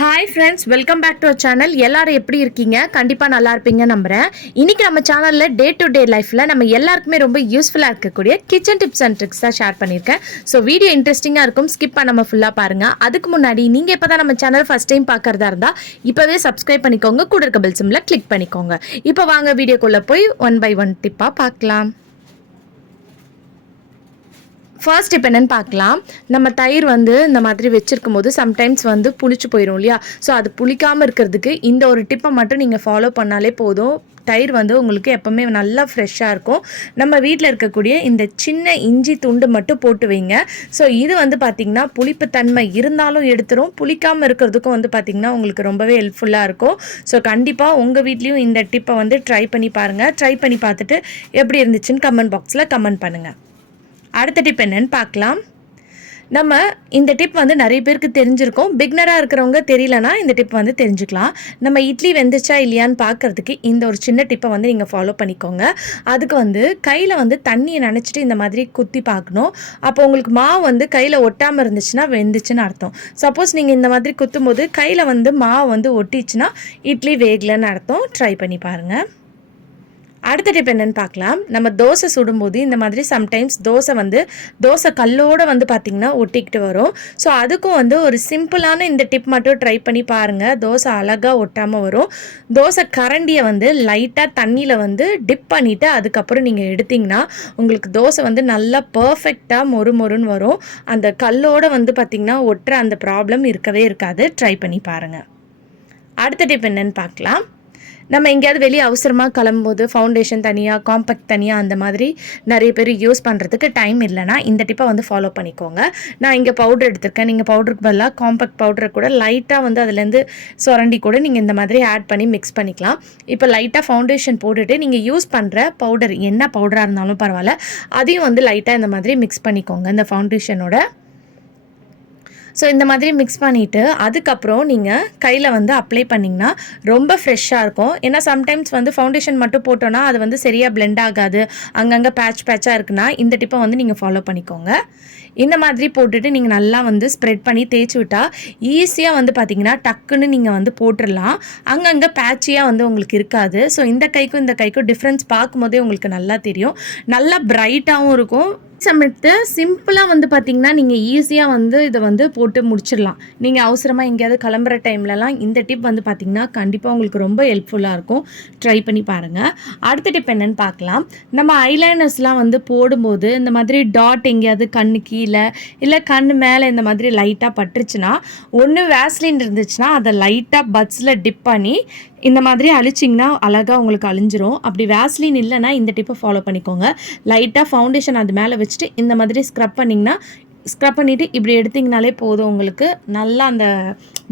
Hi friends, welcome back to our channel. எல்லாரும் எப்படி இருக்கீங்க? கண்டிப்பாக நல்லா இருப்பீங்க நம்புகிறேன். இன்றைக்கி நம்ம சேனலில் டே டு டே லைஃப்பில் நம்ம எல்லாருக்குமே ரொம்ப யூஸ்ஃபுல்லாக இருக்கக்கூடிய கிச்சன் டிப்ஸ் அண்ட் ட்ரிக்ஸ் தான் ஷேர் பண்ணியிருக்கேன். ஸோ வீடியோ இன்ட்ரெஸ்டிங்காக இருக்கும், ஸ்கிப் பண்ணாமல் ஃபுல்லாக பாருங்கள். அதுக்கு முன்னாடி நீங்கள் இப்போ தான் நம்ம சேனல் ஃபஸ்ட் டைம் பார்க்குறதா இருந்தால் இப்போவே சப்ஸ்கிரைப் பண்ணிக்கோங்க, கூட இருக்க பெல் சிம்மில் கிளிக் பண்ணிக்கோங்க. இப்போ வாங்க வீடியோக்குள்ளே போய் ஒன் பை ஒன் டிப்பாக பார்க்கலாம். ஃபர்ஸ்ட் இப்போ என்னென்னு பார்க்கலாம். நம்ம தயிர் இந்த மாதிரி வச்சுருக்கும் போது சம்டைம்ஸ் புளிச்சு போயிடும் இல்லையா? ஸோ அது புளிக்காமல் இருக்கிறதுக்கு இந்த ஒரு டிப்பை மட்டும் நீங்கள் ஃபாலோ பண்ணாலே போதும். தயிர் உங்களுக்கு எப்போவுமே நல்லா ஃப்ரெஷ்ஷாக இருக்கும். நம்ம வீட்டில் இருக்கக்கூடிய இந்த சின்ன இஞ்சி துண்டு மட்டும் போட்டு வைங்க. ஸோ இது பார்த்திங்கன்னா புளிப்பு தன்மை இருந்தாலும் எடுத்துரும், புளிக்காமல் இருக்கிறதுக்கும் பார்த்திங்கன்னா உங்களுக்கு ரொம்பவே ஹெல்ப்ஃபுல்லாக இருக்கும். ஸோ கண்டிப்பாக உங்கள் வீட்லேயும் இந்த டிப்பை ட்ரை பண்ணி பாருங்கள். ட்ரை பண்ணி பார்த்துட்டு எப்படி இருந்துச்சுன்னு கமெண்ட் பாக்ஸில் கமெண்ட் பண்ணுங்கள். அடுத்த டிப் என்னன்னு பார்க்கலாம். நம்ம இந்த டிப் நிறைய பேருக்கு தெரிஞ்சிருக்கும். பிக்னராக இருக்கிறவங்க தெரியலனா இந்த டிப் தெரிஞ்சுக்கலாம். நம்ம இட்லி வெந்துச்சா இல்லையான்னு பார்க்குறதுக்கு இந்த ஒரு சின்ன டிப்பை நீங்கள் ஃபாலோ பண்ணிக்கோங்க. அதுக்கு கையில் தண்ணியை நினச்சிட்டு இந்த மாதிரி குத்தி பார்க்கணும். அப்போ உங்களுக்கு மாவு கையில் ஒட்டாமல் இருந்துச்சுன்னா வெந்துச்சுன்னு அர்த்தம். சப்போஸ் நீங்கள் இந்த மாதிரி குத்தும் போது கையில் மாவு ஒட்டிச்சுன்னா இட்லி வேகலைன்னு அர்த்தம். ட்ரை பண்ணி பாருங்கள். அடுத்த டிப் என்னென்னு பார்க்கலாம். நம்ம தோசை சுடும்போது இந்த மாதிரி சம்டைம்ஸ் தோசை கல்லோடு பார்த்திங்கன்னா ஒட்டிக்கிட்டு வரும். ஸோ அதுக்கும் ஒரு சிம்பிளான இந்த டிப் மட்டும் ட்ரை பண்ணி பாருங்கள். தோசை அழகாக ஒட்டாமல் வரும். தோசை கரண்டியை லைட்டாக தண்ணியில் டிப் பண்ணிவிட்டு அதுக்கப்புறம் நீங்கள் எடுத்திங்கன்னா உங்களுக்கு தோசை நல்லா பர்ஃபெக்டாக மொறுன்னு வரும். அந்த கல்லோடு பார்த்திங்கன்னா ஒட்டுற அந்த ப்ராப்ளம் இருக்கவே இருக்காது. ட்ரை பண்ணி பாருங்கள். அடுத்த டிப் என்னென்னு பார்க்கலாம். நம்ம எங்கேயாவது வெளியே அவசரமாக கிளம்பும்போது ஃபவுண்டேஷன் தனியாக, காம்பேக்ட் தனியாக அந்த மாதிரி நிறைய பேர் யூஸ் பண்ணுறதுக்கு டைம் இல்லைனா இந்த டிப்பை ஃபாலோ பண்ணிக்கோங்க. நான் இங்கே பவுடர் எடுத்திருக்கேன். நீங்கள் பவுடருக்கு பதிலாக காம்பேக்ட் பவுடரை கூட லைட்டாக அதுலேருந்து சுரண்டி கூட நீங்கள் இந்த மாதிரி ஆட் பண்ணி மிக்ஸ் பண்ணிக்கலாம். இப்போ லைட்டாக ஃபவுண்டேஷன் போட்டுட்டு நீங்கள் யூஸ் பண்ணுற பவுடர் என்ன பவுடராக இருந்தாலும் பரவாயில்ல, அதையும் லைட்டாக இந்த மாதிரி மிக்ஸ் பண்ணிக்கோங்க இந்த ஃபவுண்டேஷனோட. ஸோ இந்த மாதிரி மிக்ஸ் பண்ணிவிட்டு அதுக்கப்புறம் நீங்கள் கையில் அப்ளை பண்ணிங்கன்னா ரொம்ப ஃப்ரெஷ்ஷாக இருக்கும். ஏன்னா சம்டைம்ஸ் ஃபவுண்டேஷன் மட்டும் போட்டோன்னா அது சரியாக பிளெண்ட் ஆகாது, அங்கங்கே பேட்சாக இருக்குன்னா இந்த டிப்பை நீங்கள் ஃபாலோ பண்ணிக்கோங்க. இந்த மாதிரி போட்டுட்டு நீங்கள் நல்லா ஸ்ப்ரெட் பண்ணி தேய்ச்சி விட்டால் ஈஸியாக பார்த்திங்கன்னா டக்குன்னு நீங்கள் போட்டுடலாம். அங்கங்கே பேட்சியாக உங்களுக்கு இருக்காது. ஸோ இந்த கைக்கும் டிஃப்ரென்ஸ் பார்க்கும்போதே உங்களுக்கு நல்லா தெரியும். நல்லா பிரைட்டாகவும் இருக்கும். சமயத்து சிம்பிளாக பார்த்திங்கன்னா நீங்கள் ஈஸியாக இதை போட்டு முடிச்சிடலாம். நீங்கள் அவசரமாக எங்கேயாவது கிளம்புற டைம்லலாம் இந்த டிப் பார்த்திங்கன்னா கண்டிப்பாக உங்களுக்கு ரொம்ப ஹெல்ப்ஃபுல்லாக இருக்கும். ட்ரை பண்ணி பாருங்கள். அடுத்த டிப் என்னென்னு பார்க்கலாம். நம்ம ஐலைனர்ஸ்லாம் போடும்போது இந்த மாதிரி டாட் எங்கேயாவது கண்ணு கீழே இல்லை கண் மேலே இந்த மாதிரி லைட்டாக பட்டுருச்சுன்னா, ஒன்று வேஸ்லின் இருந்துச்சுன்னா அதை லைட்டாக பட்ஸில் டிப் பண்ணி இந்த மாதிரி அழிச்சிங்கன்னா அழகாக உங்களுக்கு அழிஞ்சிரும். அப்படி வேஸ்லின் இல்லைன்னா இந்த டிப்பை ஃபாலோ பண்ணிக்கோங்க. லைட்டாக ஃபவுண்டேஷன் அது மேலே வச்சுட்டு இந்த மாதிரி ஸ்க்ரப் பண்ணிவிட்டு இப்படி எடுத்திங்கனாலே போதும். உங்களுக்கு நல்லா அந்த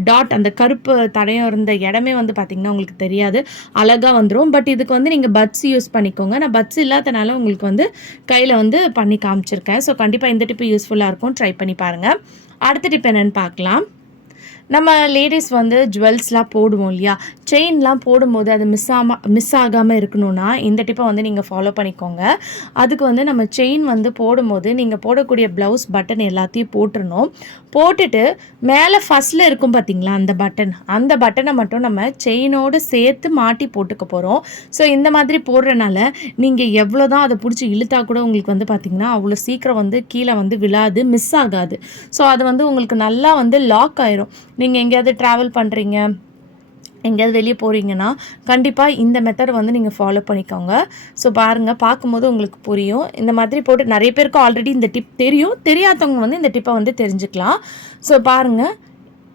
டாட், அந்த கருப்பு தடையம் இருந்த இடமே பார்த்திங்கன்னா உங்களுக்கு தெரியாது, அழகாக வந்துடும். பட் இதுக்கு நீங்கள் பட்ஸ் யூஸ் பண்ணிக்கோங்க. நான் பட்ஸ் இல்லாதனால உங்களுக்கு கையில் பண்ணி காமிச்சிருக்கேன். ஸோ கண்டிப்பாக இந்த டிப்பு யூஸ்ஃபுல்லாக இருக்கும். ட்ரை பண்ணி பாருங்கள். அடுத்த டிப் என்னென்னு பார்க்கலாம். நம்ம லேடிஸ் ஜுவல்ஸ்லாம் போடுவோம் இல்லையா? செயின்லாம் போடும்போது அது மிஸ் ஆகாமல் இருக்கணும்னா இந்த டிப்பை நீங்கள் ஃபாலோ பண்ணிக்கோங்க. அதுக்கு நம்ம செயின் போடும்போது நீங்கள் போடக்கூடிய ப்ளவுஸ் பட்டன் எல்லாத்தையும் போட்டுடணும். போட்டுட்டு மேலே ஃபஸ்ட்டில் இருக்கும் பார்த்திங்களா அந்த பட்டனை மட்டும் நம்ம செயினோடு சேர்த்து மாட்டி போட்டுக்க போகிறோம். ஸோ இந்த மாதிரி போடுறனால நீங்கள் எவ்வளோ தான் அதை பிடிச்சி இழுத்தா கூட உங்களுக்கு பார்த்திங்கன்னா அவ்வளோ சீக்கிரம் கீழே விழாது, மிஸ் ஆகாது. ஸோ அது உங்களுக்கு நல்லா லாக் ஆயிரும். நீங்கள் எங்கேயாவது ட்ராவல் பண்ணுறீங்க, எங்கேயாவது வெளியே போகிறீங்கன்னா கண்டிப்பாக இந்த மெத்தட் நீங்கள் ஃபாலோ பண்ணிக்கோங்க. ஸோ பாருங்கள், பார்க்கும்போது உங்களுக்கு புரியும். இந்த மாதிரி போட்டு நிறைய பேருக்கு ஆல்ரெடி இந்த டிப் தெரியும், தெரியாதவங்க இந்த டிப்பை தெரிஞ்சுக்கலாம். ஸோ பாருங்கள்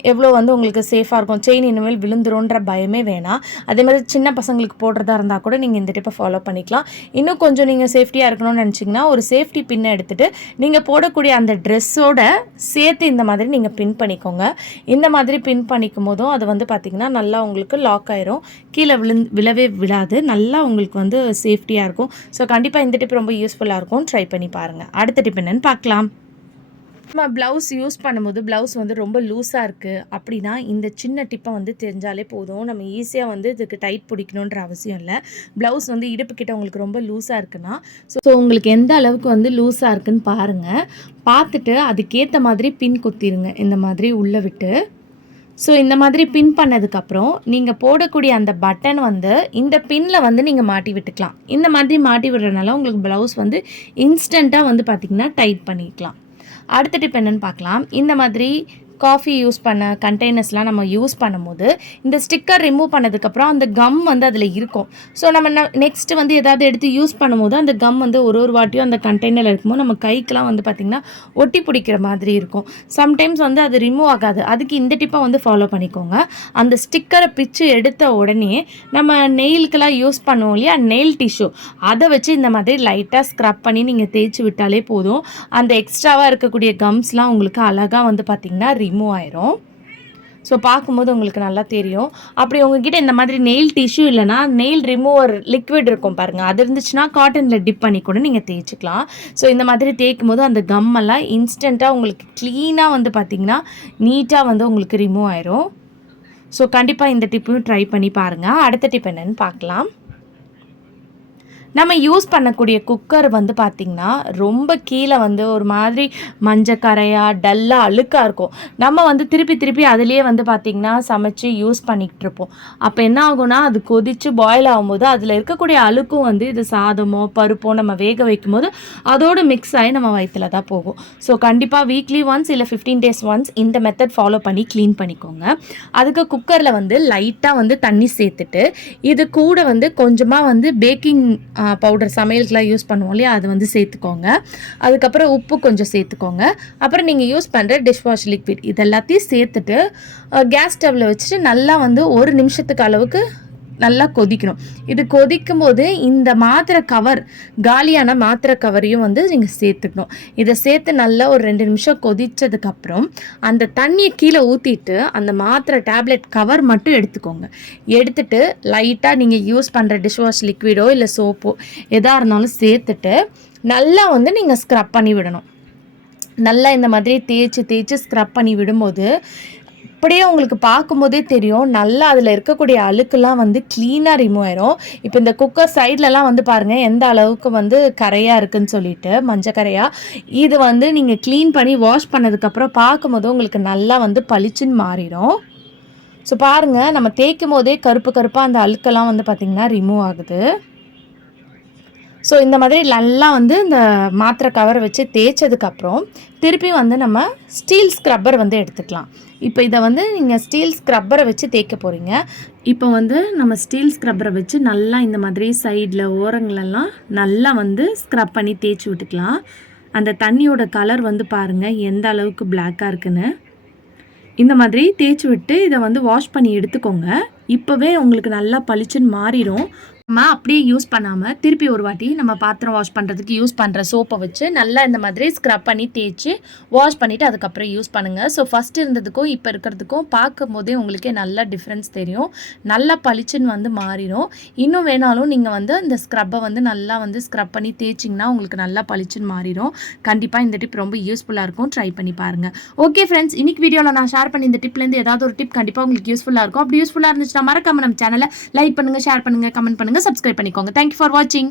எவ்வளோ உங்களுக்கு சேஃபாக இருக்கும். செயின் இனிமேல் விழுந்துருன்ற பயமே வேணாம். அதே மாதிரி சின்ன பசங்களுக்கு போடுறதா இருந்தால் கூட நீங்கள் இந்த டிப்பை ஃபாலோ பண்ணிக்கலாம். இன்னும் கொஞ்சம் நீங்கள் சேஃப்டியாக இருக்கணும்னு நினச்சிங்கன்னா ஒரு சேஃப்டி பின்னை எடுத்துகிட்டு நீங்கள் போடக்கூடிய அந்த ட்ரெஸ்ஸோட சேர்த்து இந்த மாதிரி நீங்கள் பின் பண்ணிக்கோங்க. இந்த மாதிரி பின் பண்ணிக்கும் போதும் அது பார்த்திங்கன்னா நல்லா உங்களுக்கு லாக் ஆயிரும், கீழே விழவே விழாது, நல்லா உங்களுக்கு சேஃப்டியாக இருக்கும். ஸோ கண்டிப்பாக இந்த டிப் ரொம்ப யூஸ்ஃபுல்லாக இருக்கும். ட்ரை பண்ணி பாருங்கள். அடுத்த டிப் என்னென்னு பார்க்கலாம். நம்ம ப்ளவுஸ் யூஸ் பண்ணும்போது ப்ளவுஸ் ரொம்ப லூஸாக இருக்குது அப்படின்னா இந்த சின்ன டிப்பை தெரிஞ்சாலே போதும். நம்ம ஈஸியாக இதுக்கு டைட் பிடிக்கணுன்ற அவசியம் இல்லை. ப்ளவுஸ் இடுப்புக்கிட்ட உங்களுக்கு ரொம்ப லூஸாக இருக்குன்னா, ஸோ உங்களுக்கு எந்த அளவுக்கு லூஸாக இருக்குன்னு பாருங்கள். பார்த்துட்டு அதுக்கேற்ற மாதிரி பின் குத்திடுங்க இந்த மாதிரி உள்ளே விட்டு. ஸோ இந்த மாதிரி பின் பண்ணதுக்கப்புறம் நீங்கள் போடக்கூடிய அந்த பட்டன் வந்து இந்த பின்னில் வந்து நீங்கள் மாட்டி விட்டுக்கலாம். இந்த மாதிரி மாட்டி விடுறதுனால உங்களுக்கு ப்ளவுஸ் வந்து இன்ஸ்டண்ட்டாக வந்து பார்த்திங்கன்னா டைட் பண்ணிக்கலாம். அடுத்த டிப் என்னென்னு பார்க்கலாம். இந்த மாதிரி காஃபி யூஸ் பண்ண கண்டெய்னர்ஸ்லாம் நம்ம யூஸ் பண்ணும்போது இந்த ஸ்டிக்கர் ரிமூவ் பண்ணதுக்கப்புறம் அந்த கம் வந்து அதில் இருக்கும். ஸோ நம்ம நெக்ஸ்ட்டு வந்து எதாவது எடுத்து யூஸ் பண்ணும்போது அந்த கம் வந்து ஒரு வாட்டியும் அந்த கண்டெய்னரில் இருக்கும்போது நம்ம கைக்கெலாம் வந்து பார்த்திங்கன்னா ஒட்டி பிடிக்கிற மாதிரி இருக்கும். சம்டைம்ஸ் வந்து அது ரிமூவ் ஆகாது. அதுக்கு இந்த டிப்பை வந்து ஃபாலோ பண்ணிக்கோங்க. அந்த ஸ்டிக்கரை பிச்சு எடுத்த உடனே நம்ம நெயிலுக்கெல்லாம் யூஸ் பண்ணுவோம் இல்லையா, நெயில் டிஷ்யூ, அதை வச்சு இந்த மாதிரி லைட்டாக ஸ்க்ரப் பண்ணி நீங்கள் தேய்ச்சி விட்டாலே போதும். அந்த எக்ஸ்ட்ராவாக இருக்கக்கூடிய கம்ஸ்லாம் உங்களுக்கு அழகாக வந்து பார்த்திங்கன்னா ரிமூவ் ஆயிரும். ஸோ பார்க்கும்போது உங்களுக்கு நல்லா தெரியும். அப்படி உங்ககிட்ட இந்த மாதிரி நெயில் டிஷ்யூ இல்லைனா நெயில் ரிமூவர் லிக்விட் இருக்கும் பாருங்கள், அது இருந்துச்சுன்னா காட்டனில் டிப் பண்ணி கூட நீங்கள் தேய்ச்சிக்கலாம். ஸோ இந்த மாதிரி தேய்க்கும் போது அந்த கம்மெல்லாம் இன்ஸ்டண்ட்டாக உங்களுக்கு க்ளீனாக வந்து பார்த்திங்கன்னா நீட்டாக வந்து உங்களுக்கு ரிமூவ் ஆயிரும். ஸோ கண்டிப்பாக இந்த டிப்பையும் ட்ரை பண்ணி பாருங்கள். அடுத்த டிப் என்னென்னு பார்க்கலாம். நம்ம யூஸ் பண்ணக்கூடிய குக்கர் வந்து பார்த்திங்கன்னா ரொம்ப கீழே வந்து ஒரு மாதிரி மஞ்சக்கரையாக டல்லாக அழுக்காக இருக்கும். நம்ம வந்து திருப்பி அதுலேயே வந்து பார்த்திங்கன்னா சமைச்சு யூஸ் பண்ணிக்கிட்டு இருப்போம். அப்போ என்ன ஆகும்னா அது கொதித்து பாயில் ஆகும்போது அதில் இருக்கக்கூடிய அழுக்கும் வந்து இது சாதமோ பருப்போ நம்ம வேக வைக்கும் போது அதோடு மிக்ஸ் ஆகி நம்ம வயிற்றில் தான் போகும். ஸோ கண்டிப்பாக வீக்லி ஒன்ஸ் இல்லை 15 days ஒன்ஸ் இந்த மெத்தட் ஃபாலோ பண்ணி க்ளீன் பண்ணிக்கோங்க. அதுக்கு குக்கரில் வந்து லைட்டாக வந்து தண்ணி சேர்த்துட்டு இது கூட வந்து கொஞ்சமாக வந்து பேக்கிங் பவுடர் சமையலுக்குலாம் யூஸ் பண்ணுவோம் இல்லையா, அது வந்து சேர்த்துக்கோங்க. அதுக்கப்புறம் உப்பு கொஞ்சம் சேர்த்துக்கோங்க. அப்புறம் நீங்கள் யூஸ் பண்ணுற டிஷ்வாஷ் லிக்விட் இது எல்லாத்தையும் சேர்த்துட்டு கேஸ் ஸ்டவ்வில் வச்சுட்டு நல்லா வந்து 1 நிமிஷத்துக்கு அளவுக்கு நல்லா கொதிக்கணும். இது கொதிக்கும் போது இந்த மாத்திரை கவர், காலியான மாத்திரை கவரையும் வந்து நீங்கள் சேர்த்துக்கணும். இதை சேர்த்து நல்லா ஒரு 2 நிமிஷம் கொதித்ததுக்கப்புறம் அந்த தண்ணியை கீழே ஊற்றிட்டு அந்த மாத்திரை டேப்லெட் கவர் மட்டும் எடுத்துக்கோங்க. எடுத்துட்டு லைட்டாக நீங்கள் யூஸ் பண்ணுற டிஷ்வாஷ் லிக்விடோ இல்லை சோப்போ எதாக இருந்தாலும் சேர்த்துட்டு நல்லா வந்து நீங்கள் ஸ்க்ரப் பண்ணி விடணும். நல்லா இந்த மாதிரி தேய்ச்சி ஸ்க்ரப் பண்ணி விடும்போது அப்படியே உங்களுக்கு பார்க்கும்போதே தெரியும் நல்லா அதில் இருக்கக்கூடிய அழுக்கெல்லாம் வந்து க்ளீனாக ரிமூவ் ஆயிரும். இப்போ இந்த குக்கர் சைட்லலாம் வந்து பாருங்கள் எந்த அளவுக்கு வந்து கரையாக இருக்குதுன்னு சொல்லிட்டு மஞ்சக்கரையாக. இது வந்து நீங்கள் க்ளீன் பண்ணி வாஷ் பண்ணதுக்கப்புறம் பார்க்கும்போது உங்களுக்கு நல்லா வந்து பளிச்சுன்னு மாறிடும். ஸோ பாருங்கள் நம்ம தேய்க்கும் போதே கருப்பாக அந்த அழுக்கெல்லாம் வந்து பார்த்திங்கன்னா ரிமூவ் ஆகுது. ஸோ இந்த மாதிரி நல்லா வந்து இந்த மாத்திரை கவரை வச்சு தேய்ச்சதுக்கப்புறம் திருப்பி வந்து நம்ம ஸ்டீல் ஸ்க்ரப்பர் வந்து எடுத்துக்கலாம். இப்போ இதை வந்து நீங்கள் ஸ்டீல் ஸ்க்ரப்பரை வச்சு தேய்க்க போகிறீங்க. இப்போ வந்து நம்ம ஸ்டீல் ஸ்க்ரப்பரை வச்சு நல்லா இந்த மாதிரி சைடில் ஓரங்களெல்லாம் நல்லா வந்து ஸ்க்ரப் பண்ணி தேய்ச்சி விட்டுக்கலாம். அந்த தண்ணியோட கலர் வந்து பாருங்கள் எந்த அளவுக்கு பிளாக்காக இருக்குன்னு. இந்த மாதிரி தேய்ச்சி விட்டு இதை வந்து வாஷ் பண்ணி எடுத்துக்கோங்க. இப்போவே உங்களுக்கு நல்லா பளிச்சுன்னு மாறிடும். நம்ம அப்படியே யூஸ் பண்ணாமல் திருப்பி ஒரு வாட்டி நம்ம பாத்திரம் வாஷ் பண்ணுறதுக்கு யூஸ் பண்ணுற சோப்பை வச்சு நல்லா இந்த மாதிரி ஸ்க்ரப் பண்ணி தேய்ச்சி வாஷ் பண்ணிவிட்டு அதுக்கப்புறம் யூஸ் பண்ணுங்கள். ஸோ ஃபஸ்ட் இருந்ததுக்கும் இப்போ இருக்கிறதுக்கும் பார்க்கும் போதே உங்களுக்கே நல்லா டிஃப்ரென்ஸ் தெரியும். நல்லா பளிச்சுன்னு வந்து மாறிடும். இன்னும் வேணாலும் நீங்கள் வந்து இந்த ஸ்க்ரப்பை வந்து நல்லா வந்து ஸ்க்ரப் பண்ணி தேய்ச்சிங்கன்னா உங்களுக்கு நல்லா பளிச்சுன்னு மாறிடும். கண்டிப்பாக இந்த டிப் ரொம்ப யூஸ்ஃபுல்லாக இருக்கும். ட்ரை பண்ணி பாருங்கள். ஓகே ஃப்ரெண்ட்ஸ், இன்னைக்கு வீடியோவில் நான் ஷேர் பண்ணி இந்த டிப்லேருந்து ஏதாவது ஒரு டிப் கண்டிப்பாக உங்களுக்கு யூஸ்ஃபுல்லாக இருக்கும். அப்படி யூஸ்ஃபுல்லாக இருந்துச்சுன்னா மறக்காம நம்ம சேனலை லைக் பண்ணுங்கள், ஷேர் பண்ணுங்கள், கமெண்ட் பண்ணுங்கள், சப்ஸ்கிரைப் பண்ணிக்கோங்க. தேங்க்யூ ஃபார் வாட்சிங்.